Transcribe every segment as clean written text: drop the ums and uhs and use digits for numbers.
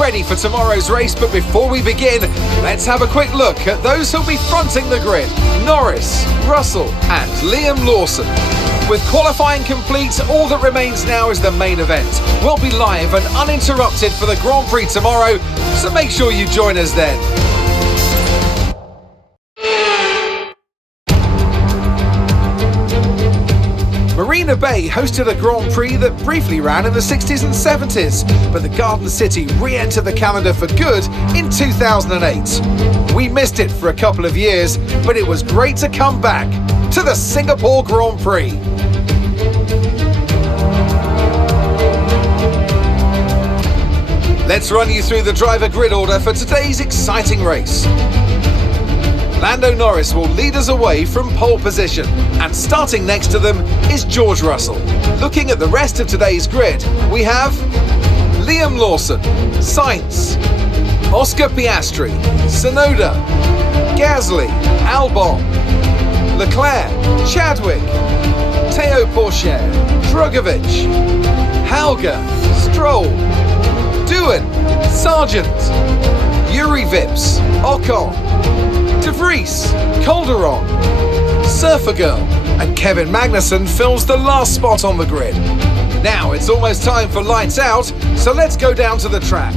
ready for tomorrow's race, but before we begin, let's have a quick look at those who'll be fronting the grid. Norris, Russell and Liam Lawson. With qualifying complete, all that remains now is the main event. We'll be live and uninterrupted for the Grand Prix tomorrow, so make sure you join us then. Marina Bay hosted a Grand Prix that briefly ran in the 60s and 70s, but the Garden City re-entered the calendar for good in 2008. We missed it for a couple of years, but it was great to come back to the Singapore Grand Prix. Let's run you through the driver grid order for today's exciting race. Lando Norris will lead us away from pole position, and starting next to them is George Russell. Looking at the rest of today's grid, we have Liam Lawson, Sainz, Oscar Piastri, Tsunoda, Gasly, Albon, Leclerc, Chadwick, Teo Pourchaire, Drugovich, Halga, Stroll, Doohan, Sargent, Yuri Vips, Ocon, De Vries, Calderon, Surfer Girl and Kevin Magnussen fills the last spot on the grid. Now it's almost time for lights out, so let's go down to the track.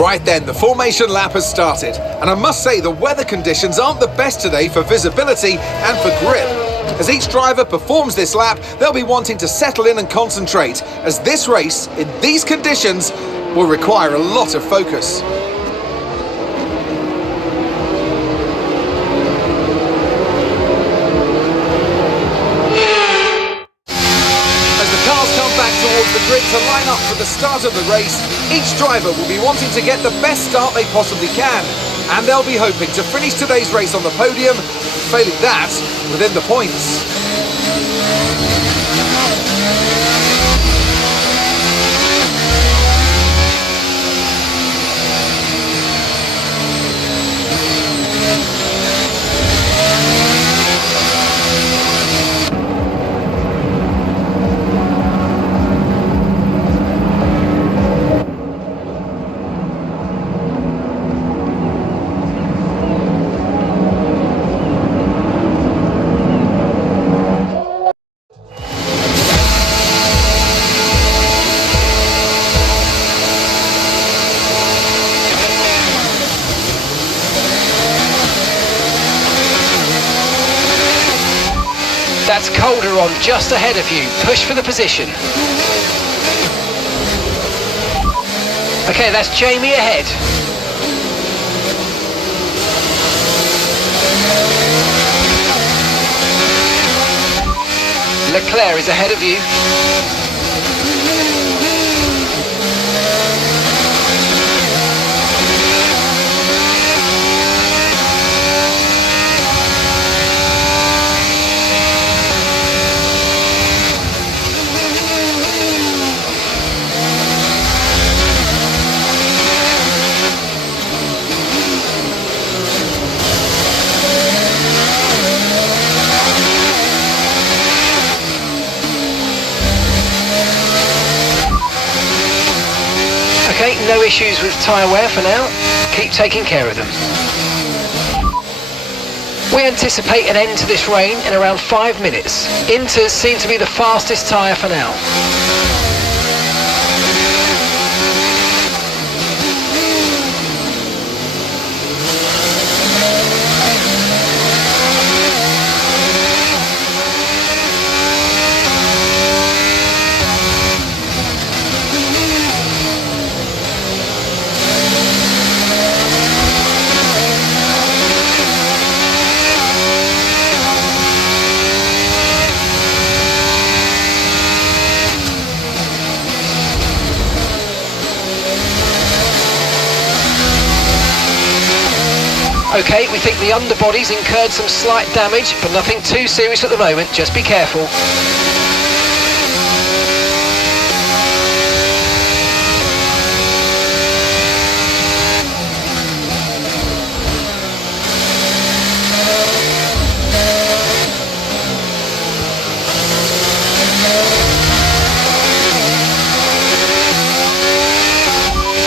Right then, the formation lap has started, and I must say the weather conditions aren't the best today for visibility and for grip. As each driver performs this lap, they'll be wanting to settle in and concentrate, as this race, in these conditions, will require a lot of focus. Towards the grid to line up for the start of the race, each driver will be wanting to get the best start they possibly can, and they'll be hoping to finish today's race on the podium, failing that, within the points. That's Calderon just ahead of you. Push for the position. Okay, that's Jamie ahead. Leclerc is ahead of you. Okay, no issues with tyre wear for now. Keep taking care of them. We anticipate an end to this rain in around 5 minutes. Inters seem to be the fastest tyre for now. Okay, we think the underbody's incurred some slight damage, but nothing too serious at the moment, just be careful.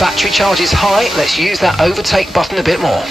Battery charge is high, let's use that overtake button a bit more.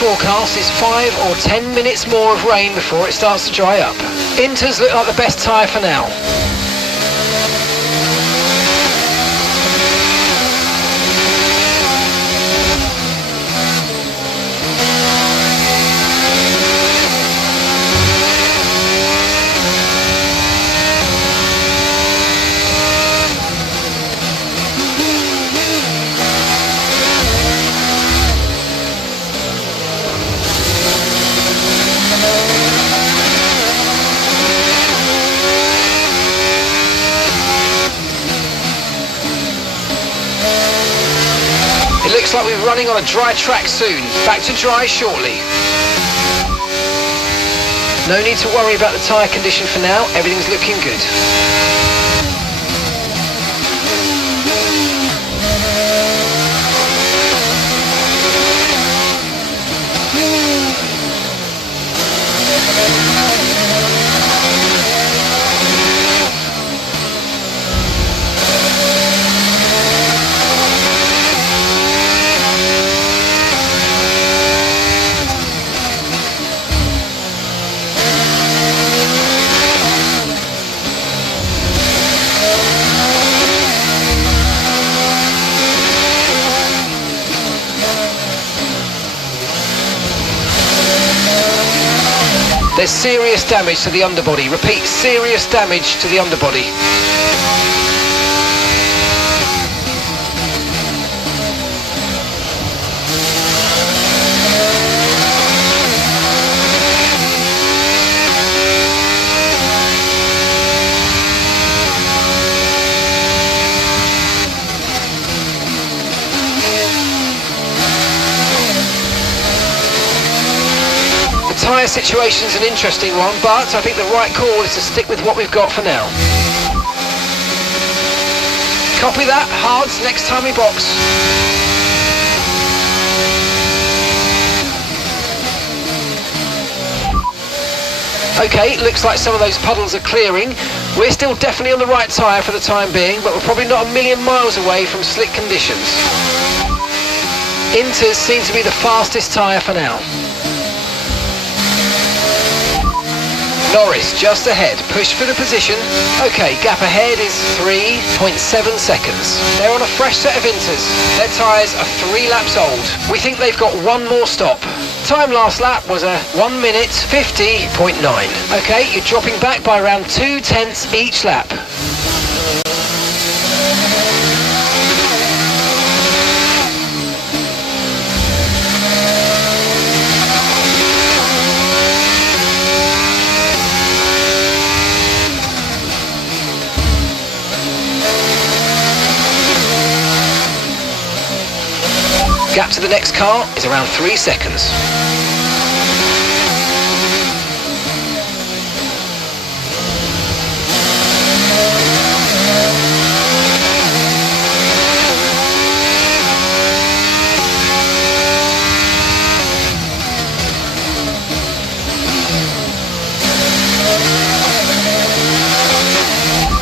Forecast is 5 or 10 minutes more of rain before it starts to dry up. Inters look like the best tyre for now. Looks like we're running on a dry track soon. Back to dry shortly. No need to worry about the tyre condition for now. Everything's looking good. There's serious damage to the underbody. Repeat, serious damage to the underbody. The tyre situation's an interesting one, but I think the right call is to stick with what we've got for now. Copy that, hards next time we box. Okay, looks like some of those puddles are clearing. We're still definitely on the right tyre for the time being, but we're probably not a million miles away from slick conditions. Inters seem to be the fastest tyre for now. Norris just ahead, push for the position. Okay, gap ahead is 3.7 seconds. They're on a fresh set of inters. Their tyres are 3 laps old. We think they've got one more stop. Time last lap was a 1 minute 50.9. Okay, you're dropping back by around 0.2 each lap. Gap to the next car is around 3 seconds.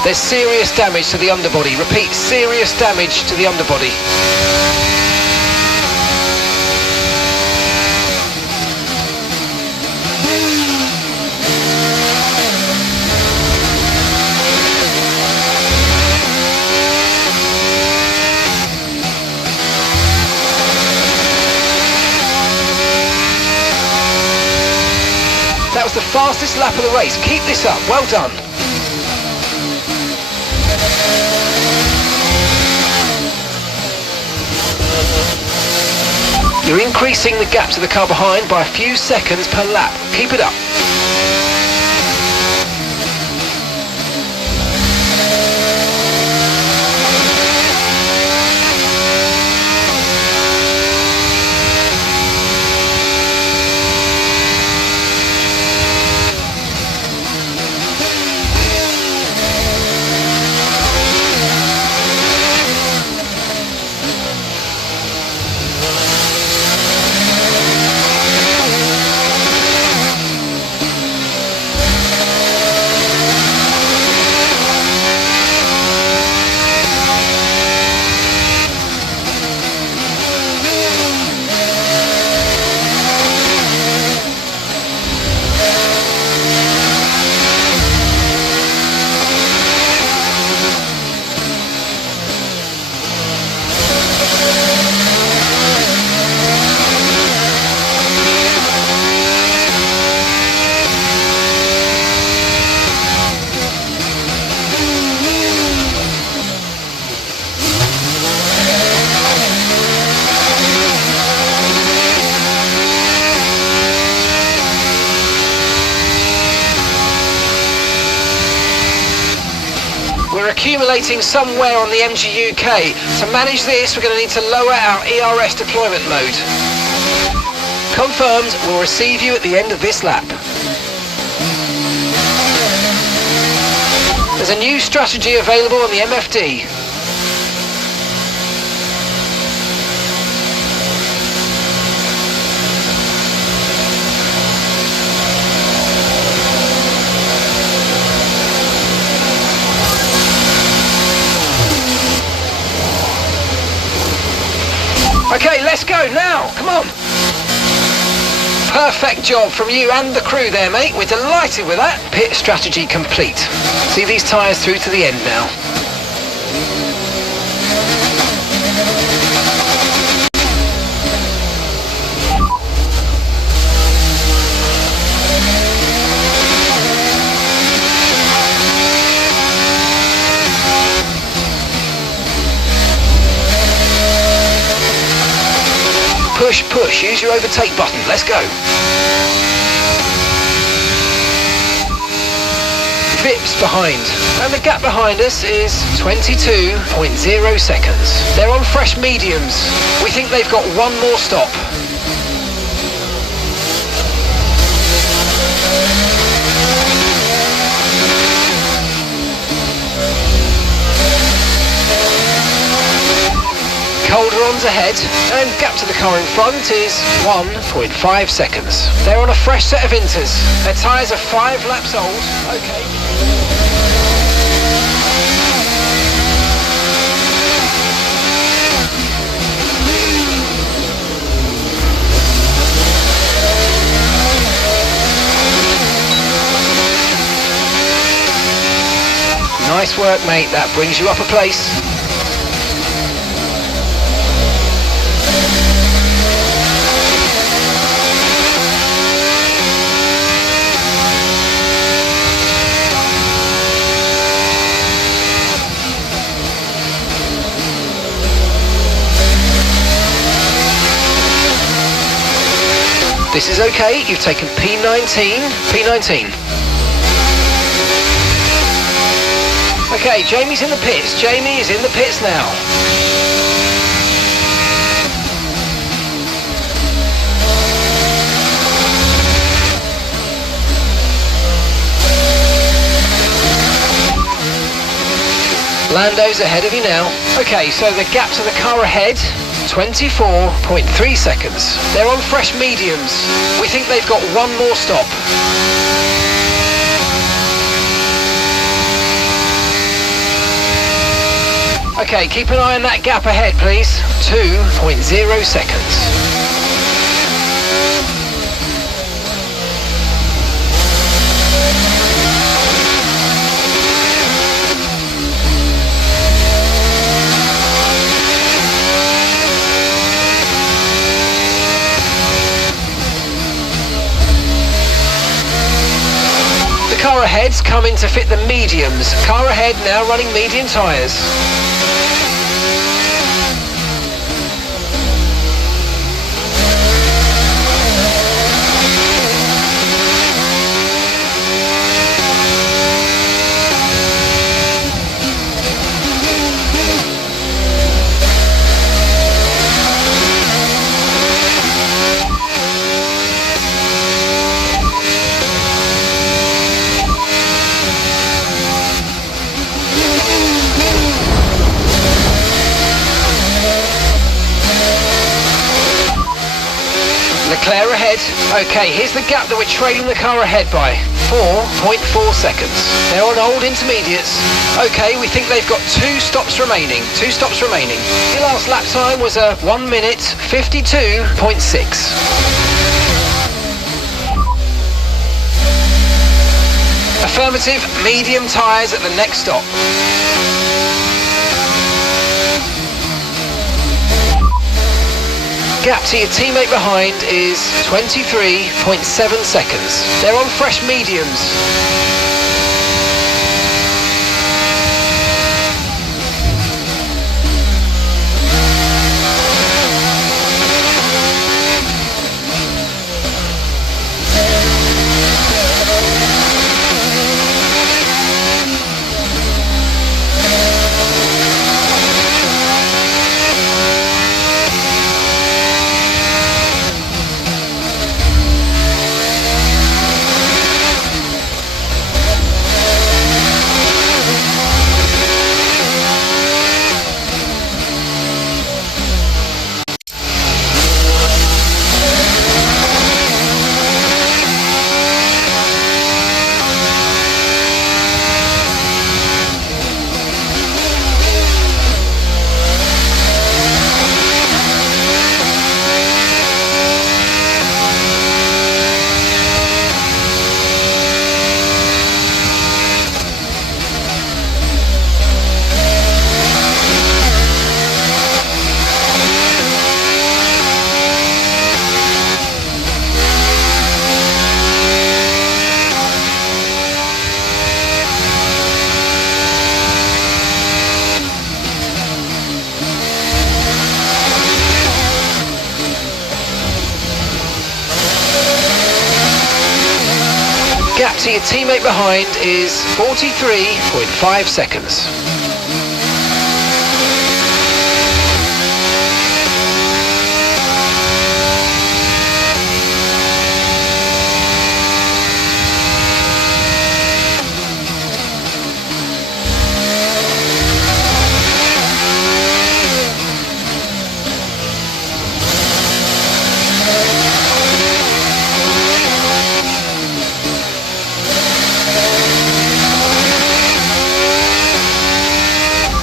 There's serious damage to the underbody. Repeat, serious damage to the underbody. That was the fastest lap of the race. Keep this up. Well done. You're increasing the gap to the car behind by a few seconds per lap. Keep it up. We're accumulating somewhere on the MG UK. To manage this, we're going to need to lower our ERS deployment mode. Confirmed, we'll receive you at the end of this lap. There's a new strategy available on the MFD. Okay, let's go now, come on. Perfect job from you and the crew there, mate. We're delighted with that. Pit strategy complete. See these tyres through to the end now. Push, push, use your overtake button, let's go. Vips behind, and the gap behind us is 22.0 seconds. They're on fresh mediums. We think they've got one more stop. Calderon's ahead, and gap to the car in front is 1.5 seconds. They're on a fresh set of inters. Their tyres are 5 laps old. Okay. Nice work, mate. That brings you up a place. This is okay, you've taken P19. Okay, Jamie's in the pits. Jamie is in the pits now. Lando's ahead of you now. Okay, so the gap to the car ahead, 24.3 seconds. They're on fresh mediums. We think they've got one more stop. Okay, keep an eye on that gap ahead, please. 2.0 seconds. Car ahead's coming to fit the mediums. Car ahead now running medium tyres. Leclerc ahead. Okay, here's the gap that we're trailing the car ahead by. 4.4 seconds. They're on old intermediates. Okay, we think they've got 2 stops remaining. 2 stops remaining. The last lap time was a 1 minute 52.6. Affirmative, medium tyres at the next stop. Gap to your teammate behind is 23.7 seconds. They're on fresh mediums. Gap to your teammate behind is 43.5 seconds.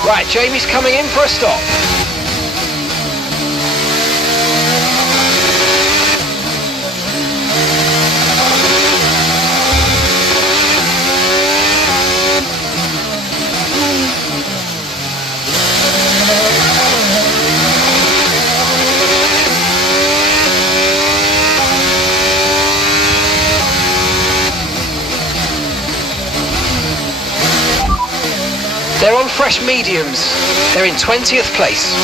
Right, Jamie's coming in for a stop. They're on fresh mediums. They're in 20th place.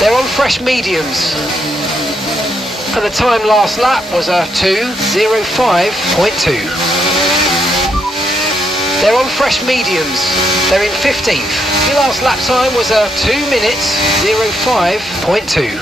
They're on fresh mediums. And the time last lap was a 2:05.2. They're on fresh mediums. They're in 15th. Your last lap time was a 2 minutes 05.2.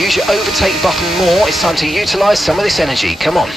Use your overtake button more. It's time to utilise some of this energy. Come on.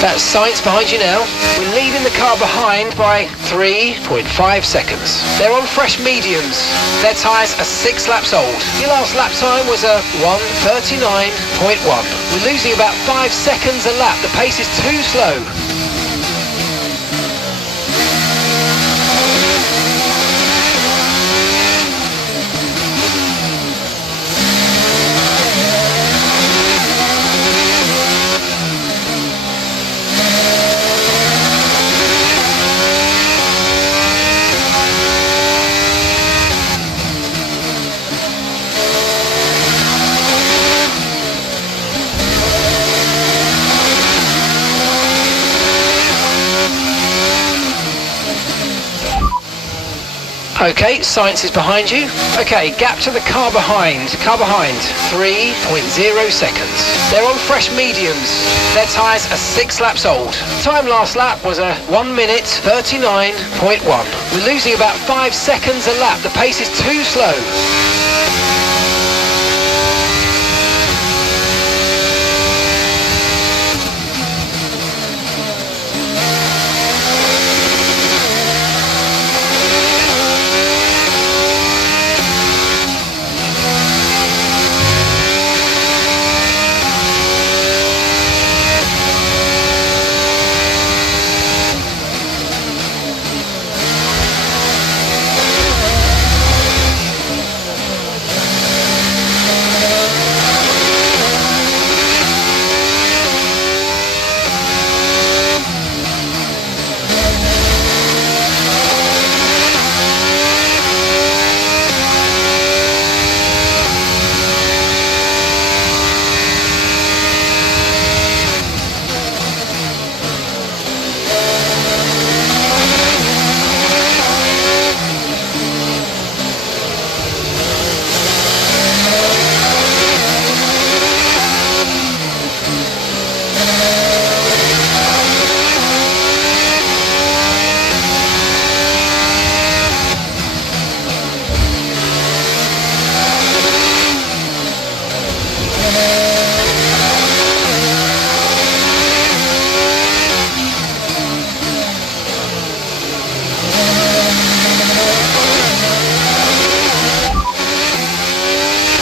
That's Science behind you now. We're leaving the car behind by 3.5 seconds. They're on fresh mediums. Their tyres are 6 laps old. Your last lap time was a 1:39.1. We're losing about 5 seconds a lap. The pace is too slow. Okay, science is behind you. Okay, gap to the car behind. 3.0 seconds. They're on fresh mediums. Their tyres are 6 laps old. Time last lap was a 1 minute 39.1. We're losing about 5 seconds a lap. The pace is too slow.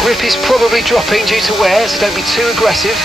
Grip is probably dropping due to wear, so don't be too aggressive.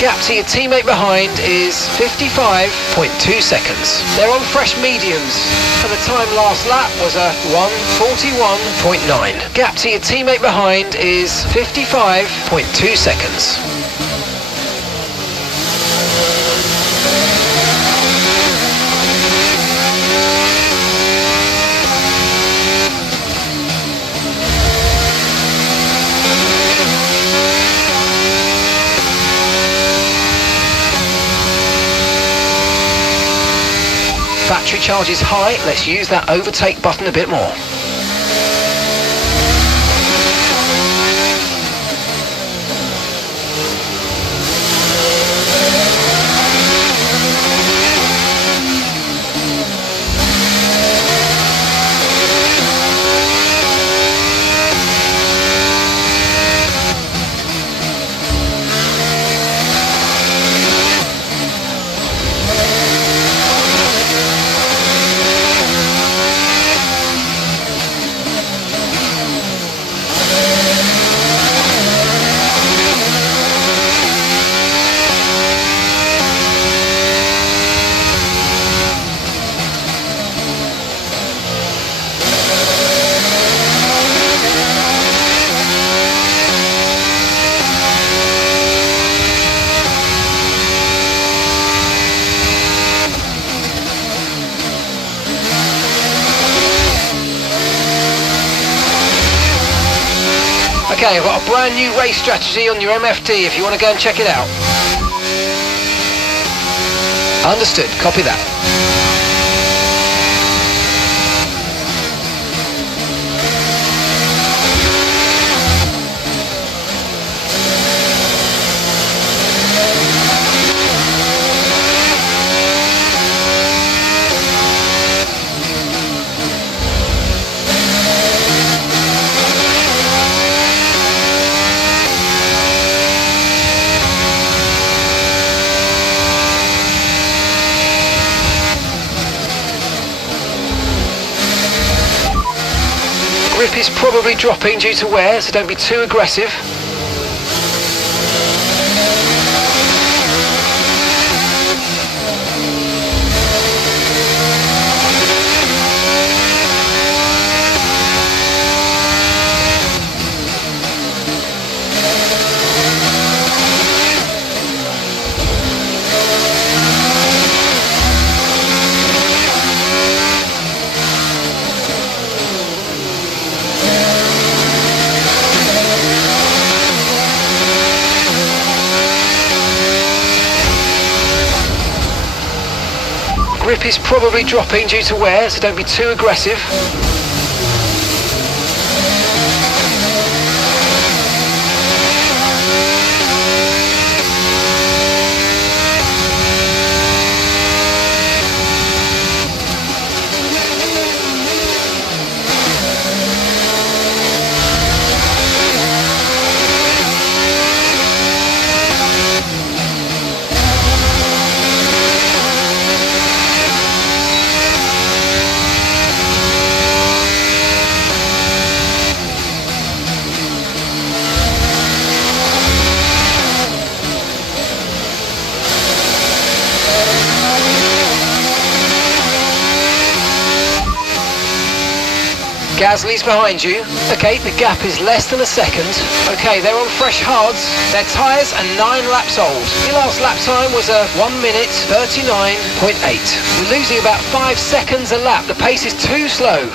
Gap to your teammate behind is 55.2 seconds. They're on fresh mediums, and the time last lap was a 1:41.9. Gap to your teammate behind is 55.2 seconds. Battery charge is high, let's use that overtake button a bit more. Okay, I've got a brand new race strategy on your MFD if you want to go and check it out. Understood, copy that. Grip is probably dropping due to wear, so don't be too aggressive. grip is probably dropping due to wear, so don't be too aggressive. Gasly's behind you. Okay, the gap is less than a second. Okay, they're on fresh hards. Their tyres are 9 laps old. Your last lap time was a 1 minute 39.8. We're losing about 5 seconds a lap. The pace is too slow.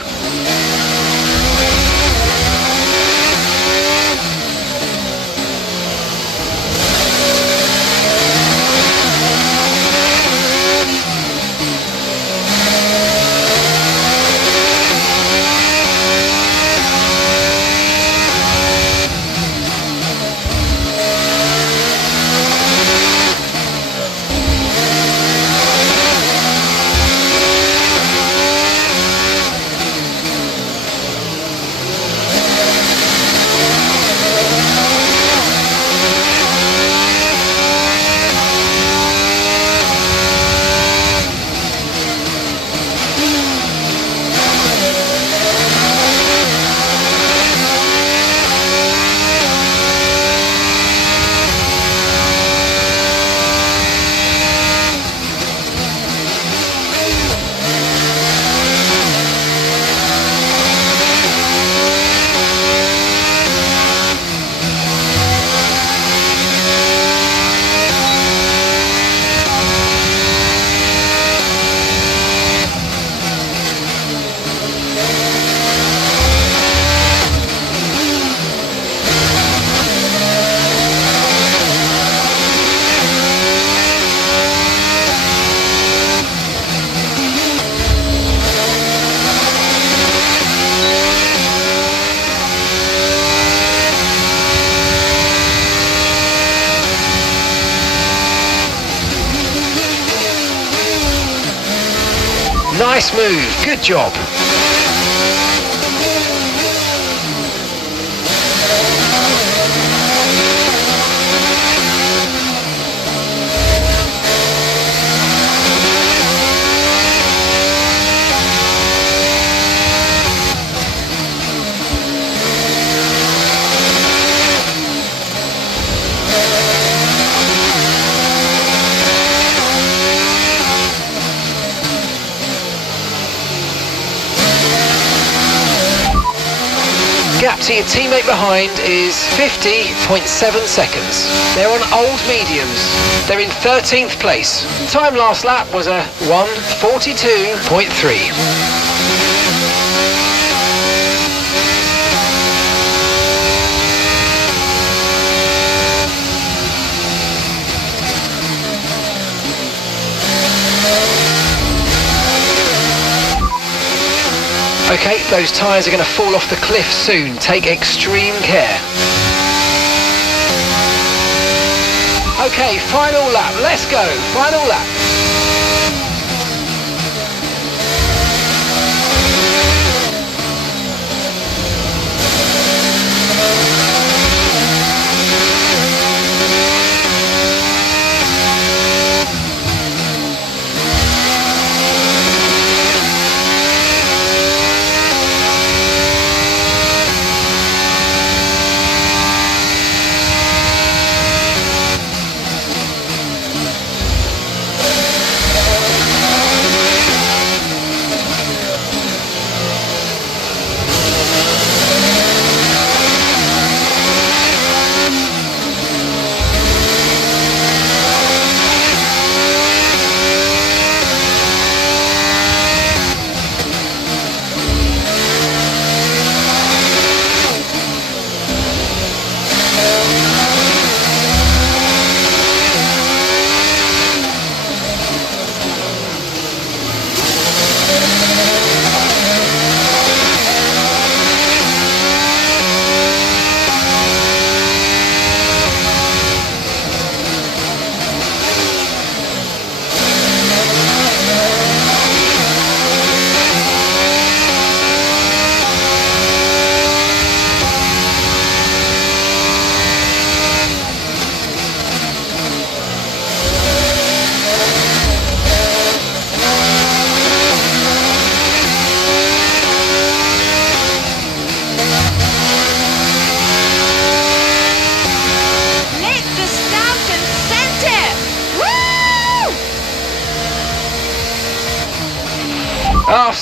Nice move, good job. Gap to your teammate behind is 50.7 seconds. They're on old mediums. They're in 13th place. Time last lap was a 1:42.3. Okay, those tyres are going to fall off the cliff soon. Take extreme care. Okay, final lap. Let's go. Final lap.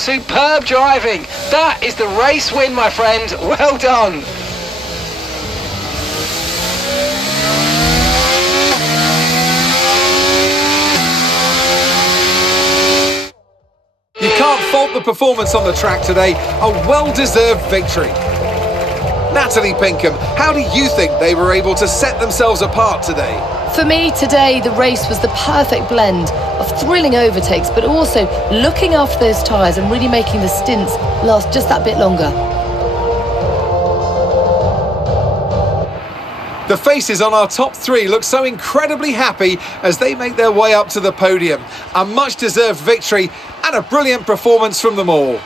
Superb driving. That is the race win, my friend. Well done. You can't fault the performance on the track today. A well-deserved victory. Natalie Pinkham, how do you think they were able to set themselves apart today? For me today, the race was the perfect blend of thrilling overtakes, but also looking after those tyres and really making the stints last just that bit longer. The faces on our top three look so incredibly happy as they make their way up to the podium. A much-deserved victory and a brilliant performance from them all.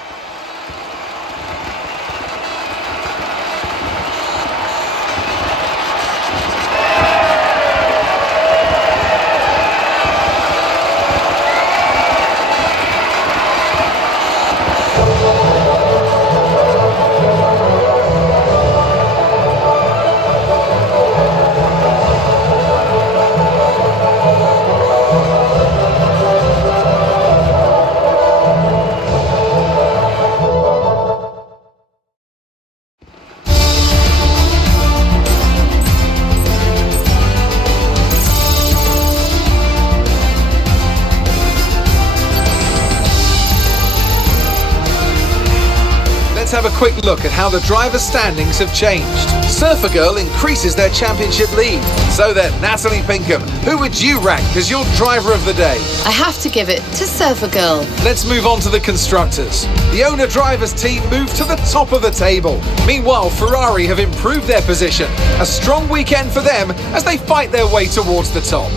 Let's have a quick look at how the driver standings have changed. Surfer Girl increases their championship lead. So then, Natalie Pinkham, who would you rank as your driver of the day? I have to give it to Surfer Girl. Let's move on to the constructors. The owner-drivers team moved to the top of the table. Meanwhile, Ferrari have improved their position. A strong weekend for them as they fight their way towards the top.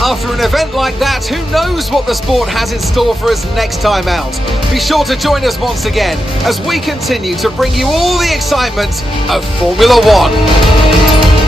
After an event like that, who knows what the sport has in store for us next time out? Be sure to join us once again as we continue to bring you all the excitement of Formula One.